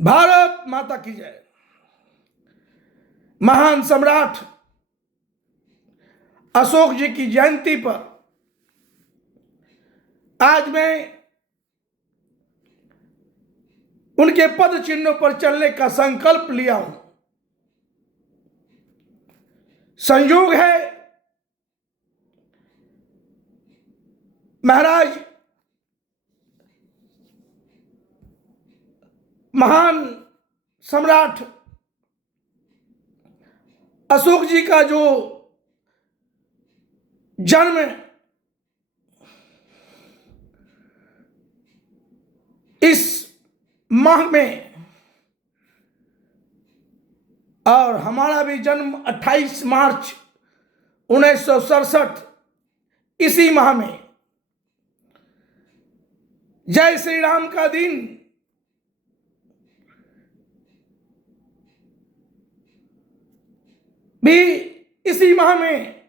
भारत माता की जय। महान सम्राट अशोक जी की जयंती पर आज मैं उनके पद चिन्हों पर चलने का संकल्प लिया हूं। संयोग है महाराज महान सम्राट अशोक जी का जो जन्म इस माह में और हमारा भी जन्म 28 मार्च 1967 इसी माह में जय श्री राम का दिन भी इसी माह में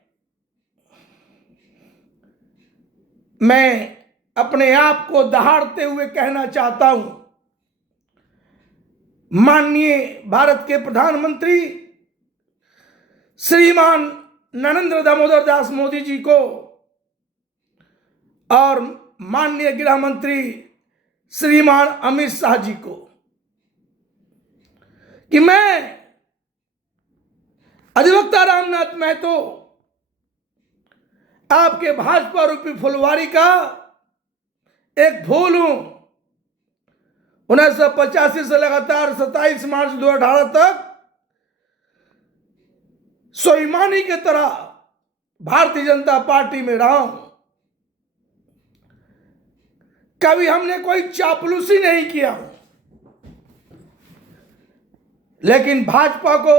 मैं अपने आप को दहाड़ते हुए कहना चाहता हूं, माननीय भारत के प्रधानमंत्री श्रीमान नरेंद्र दामोदर दास मोदी जी को और माननीय गृह मंत्री श्रीमान अमित शाह जी को कि मैं अधिवक्ता रामनाथ महतो आपके भाजपा रूपी फुलवारी का एक फूल हूं। 1985 से लगातार 27 मार्च 2018 तक स्वाभिमानी की तरह भारतीय जनता पार्टी में रहा हूं। कभी हमने कोई चापलूसी नहीं किया, लेकिन भाजपा को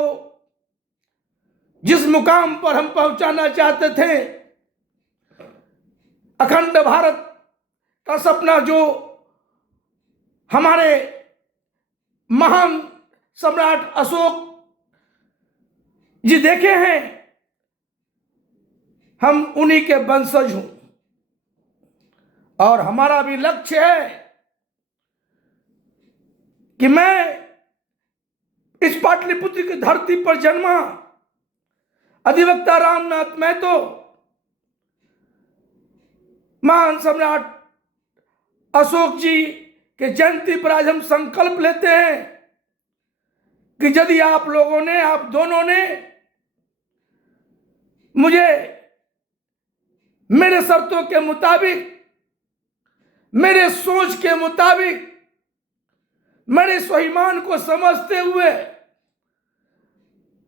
जिस मुकाम पर हम पहुंचाना चाहते थे, अखंड भारत का सपना जो हमारे महान सम्राट अशोक जी देखे हैं, हम उन्हीं के वंशज हूं। और हमारा भी लक्ष्य है कि मैं इस पाटलिपुत्र की धरती पर जन्मा अधिवक्ता रामनाथ महतो महान सम्राट अशोक जी के जयंती पर आज हम संकल्प लेते हैं कि यदि आप लोगों ने, आप दोनों ने मुझे मेरे शर्तों के मुताबिक, मेरे सोच के मुताबिक, मेरे स्वाभिमान को समझते हुए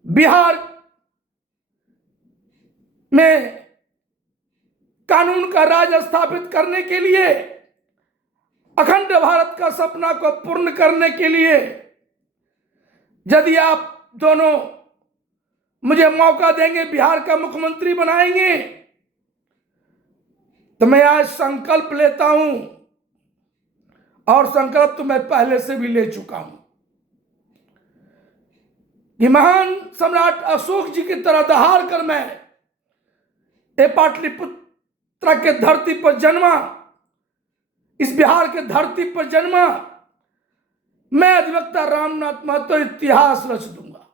बिहार में कानून का राज स्थापित करने के लिए, अखंड भारत का सपना को पूर्ण करने के लिए यदि आप दोनों मुझे मौका देंगे, बिहार का मुख्यमंत्री बनाएंगे, तो मैं आज संकल्प लेता हूं, और संकल्प तो मैं पहले से भी ले चुका हूं कि महान सम्राट अशोक जी की तरह दहाड़ कर मैं ये पाटलिपुत्र के धरती पर जन्मा, इस बिहार के धरती पर जन्मा, मैं अधिवक्ता रामनाथ महतो इतिहास रच दूंगा।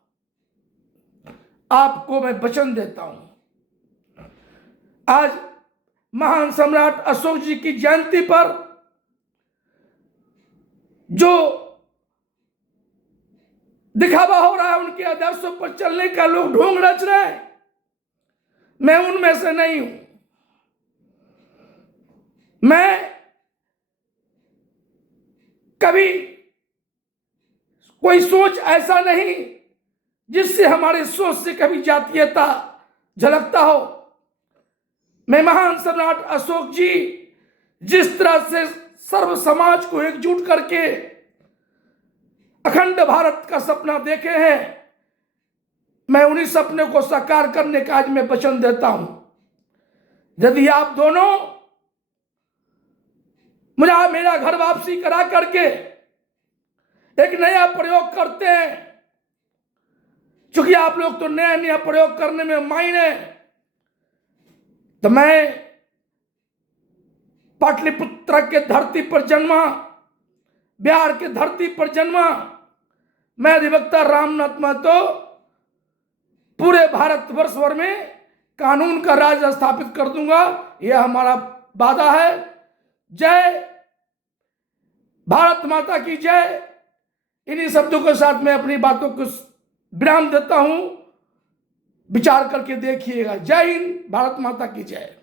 आपको मैं वचन देता हूं। आज महान सम्राट अशोक जी की जयंती पर जो दिखावा हो रहा है, उनके आदर्शों पर चलने का लोग ढोंग रच रहे हैं, मैं उनमें से नहीं हूं। मैं कभी कोई सोच ऐसा नहीं जिससे हमारे सोच से कभी जातीयता झलकता हो। मैं महान सम्राट अशोक जी जिस तरह से सर्व समाज को एकजुट करके अखंड भारत का सपना देखे हैं, मैं उन्हीं सपने को साकार करने का आज मैं वचन देता हूं। यदि आप दोनों मुझे मेरा घर वापसी करा करके एक नया प्रयोग करते हैं, क्योंकि आप लोग तो नया नया प्रयोग करने में माहिर हैं, तो मैं पाटलिपुत्र के धरती पर जन्मा, बिहार के धरती पर जन्मा, मैं अधिवक्ता रामनाथ महतो पूरे भारतवर्ष भर में कानून का राज स्थापित कर दूंगा, यह हमारा वादा है। जय भारत माता की जय। इन्हीं शब्दों के साथ मैं अपनी बातों को विराम देता हूं। विचार करके देखिएगा। जय हिंद, भारत माता की जय।